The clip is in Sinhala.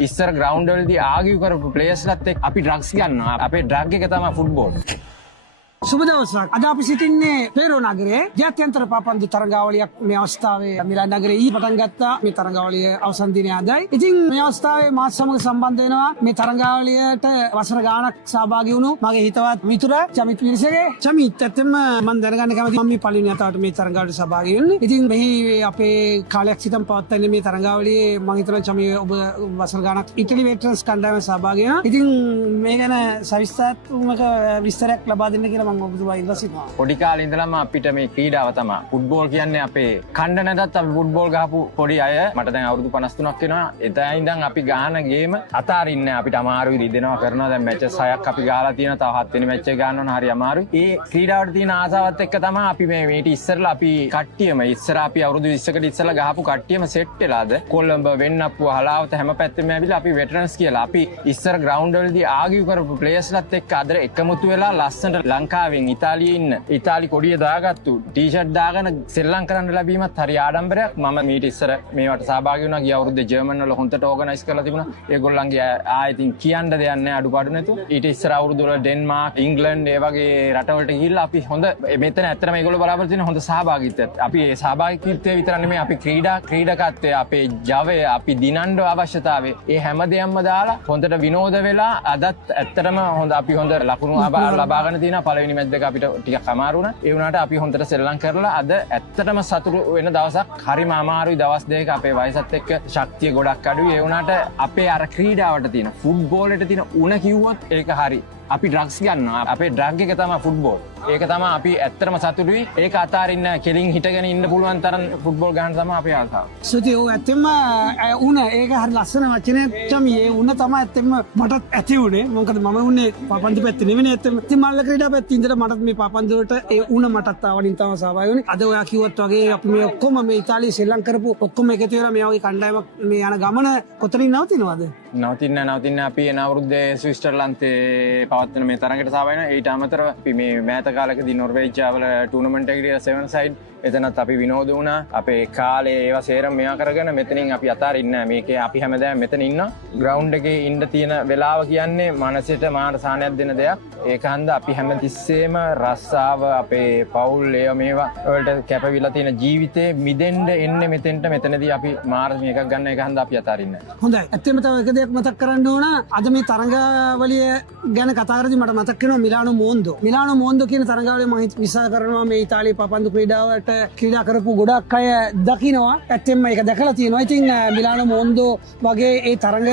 ඉස්සර ග්‍රවුන්ඩ් වලදී ආගියු කරපු ප්ලේයර්ස්ලත් එක්ක අපි ඩ්‍රග්ස් ගන්නවා. අපේ ඩ්‍රග් එක තමයි ෆුට්බෝල්. සුබ දවසක්. අද අපි සිටින්නේ පේරෝ නගරයේ ජාත්‍යන්තර පාපන්දු තරගාවලියක් මේ අවස්ථාවේ මිලාන් නගරයේ ඊ පටන් ගත්තා. මේ තරගාවලිය අවසන් දිනය අදයි. ඉතින් මේ අවස්ථාවේ මාත් සමග සම්බන්ධ වෙනවා මේ තරගාවලියට වසර ගාණක් සහභාගී වුණු මගේ හිතවත් මිතුරා චමිත් පිරිසගේ. චමිත් ඇත්තම මම දැනගන්න කැමතියි මම මේ පළවෙනි වතාවට මේ තරගාවලියට සහභාගී වෙන්නේ. ඉතින් මෙහි අපේ කාලයක් සිටම පවත්වන මේ තරගාවලියේ මම හිතනවා චමි ඔබ වසර ගාණක් ඉටලි වෙටරන්ස් කණ්ඩායමේ සහභාගී වෙනවා. ඉතින් මේ ගැන සවිස්තරාත්මක විස්තරයක් ලබා දෙන්න කියලා පොඩි කාලේ ඉඳලම අපිට මේ ක්‍රීඩාව තමයි ෆුට්බෝල් කියන්නේ අපේ කණ්ඩ නැදත් අපි ෆුට්බෝල් ගහපු පොඩි අය මට දැන් අවුරුදු 53ක් වෙනවා එදා ඉඳන් අපි ගහන ගේම අතාරින්නේ අපිට අමාරුයි රිදෙනවා කරනවා දැන් මැචස් 6ක් අපි ගහලා තියෙනවා තව 7 වෙනි මැච් එක ගන්න ඕන හරි අමාරුයි ඒ ක්‍රීඩාවට තියෙන ආසාවත් එක්ක තමයි අපි මේට ඉස්සරලා අපි කට්ටියම ඉස්සර අපි අවුරුදු 20කට ඉස්සරලා ගහපු කට්ටියම සෙට් වෙලාද කොළඹ වෙන්නප්පුව හලාවත හැම පැත්තෙම ඇවිල්ලා අපි වෙටරන්ස් කියලා අපි ඉස්සර ග්‍රවුන්ඩ් වලදී ආගියු කරපු ප්ලේයර්ස්ලත් එක්ක අද එකමුතු වෙලා ලස්සනට ලංකාවෙන් ඉතාලියේ ඉන්න ඉතාලි කොඩිය දාගත්තු ටී-ෂර්ට් දාගෙන සෙල්ලම් කරන්න ලැබීමත් හරි ආඩම්බරයක්. මම මීට ඉස්සර මේවට සහභාගී වුණා. ගිය අවුරුද්දේ ජර්මන් වල හොන්දට ඕගනයිස් කරලා තිබුණා. ඒගොල්ලන්ගේ ඉතින් කියන්න දෙයක් නැහැ අඩුපාඩු නැතුව. ඊට ඉස්සර අවුරුදු වල ඩෙන්මාර්ක්, ඉංග්ලන්ඩ් ඒ වගේ රටවලට ගිහිල්ලා අපි හොඳ මෙතන ඇත්තටම ඒගොල්ලෝ බලාපොරොත්තු වෙන හොඳ සහභාගීත්වයක්. අපි ඒ සහභාගීත්වය විතර නෙමෙයි අපි ක්‍රීඩකත්වය, අපේ ජවය, අපි දිනන්න අවශ්‍යතාවය ඒ හැම දෙයක්ම දාලා හොඳට විනෝද වෙලා අදත් ඇත්තටම හොඳ අපි හොඳ ලකුණු ලබාගෙන තියෙනවා. පළවෙනි මැච් එක අපිට ටිකක් අමාරු වුණා. ඒ වුණාට අපි හොඳට සෙල්ලම් කරලා අද ඇත්තටම සතුටු වෙන දවසක්. හරිම අමාරුයි දවස් දෙකක අපේ වයසත් එක්ක ශක්තිය ගොඩක් අඩුයි. ඒ වුණාට අපේ අර ක්‍රීඩාවට තියෙන ෆුට්බෝලෙට තියෙන උණ කිව්වොත් ඒක හරි. අපි ඩ්‍රග්ස් ගන්නවා. අපේ ඩ්‍රග් එක තමයි ෆුට්බෝල්. ඒක තමයි අපි ඇත්තටම සතුටුයි. ඒක අතාරින්න කෙලින් හිටගෙන ඉන්න පුළුවන් තරම් ෆුට්බෝල් ගන්න තමයි අපේ ආසාව. සුති ඔව් ඇත්තම උණ ඒක හරි ලස්සන වචනයක් චමි. ඒ උණ තමයි ඇත්තම මටත් ඇති උනේ. මොකද මම උන්නේ පාපන්දු පැත්තේ නෙවෙයි ඇත්තම. ඉතින් මල්ල ක්‍රීඩා පැත්තේ ඉඳලා මටත් මේ පාපන්දු වලට ඒ උණ මටත් ආවනින් තමයි සහභාගී වුනේ. අද ඔයා කිව්වත් වගේ අපි මේ ඔක්කොම මේ ඉතාලියේ ශ්‍රී කරපු ඔක්කොම එකතු වෙලා මේ වගේ කණ්ඩායමක් මේ යන ගමන කොතනින් නවතිනවද? නවතින්න අපි එන අවුරුද්දේ ස්විට්සර්ලන්තේ පවත්වන මේ තරඟයට සහභාගී වෙනවා. ඊට අමතරව අපි මේ මෑත කාලෙකදී නොර්වේජ්ජාවල ටූර්නමන්ට් එකකට ගියා 7 සයිඩ්. එතනත් අපි විනෝද වුණා. අපේ කාලේ ඒවා සේරම මෙයා කරගෙන මෙතනින් අපි අතාරින්නේ නැහැ. මේකේ අපි හැමදාම මෙතන ඉන්නවා. ග්‍රවුන්ඩ් එකේ ඉන්න තියෙන වෙලාව කියන්නේ මනසට මාන සාහනයක් දෙන දෙයක්. ඒක හන්ද අපි හැමතිස්සෙම රස්සාව අපේ පවුල් ඒවා මේවා වලට කැපවිලා තියෙන ජීවිතේ මිදෙන්න එන්නේ මෙතනදී අපි මාර මේකක් ගන්න එක හන්ද අපි අතාරින්නේ නැහැ. හොඳයි. ඇත්තම තව එක දෙයක් මතක් කරන්න ඕන. අද මේ තරඟාවලිය ගැන කතා කරද්දී මට මතක් වෙනවා මිලානෝ මොන්දෝ. මිලානෝ මොන්දෝ කියන තරඟාවලිය මම විශ්වාස කරනවා මේ ඉතාලියේ පාපන්දු ක්‍රීඩාවට ක්‍රීඩා කරපු ගොඩක් අය දකිනවා. ඇත්තෙන්ම ඒක දැකලා තියෙනවා. ඉතින් මිලානෝ මොන්දෝ වගේ ඒ තරඟ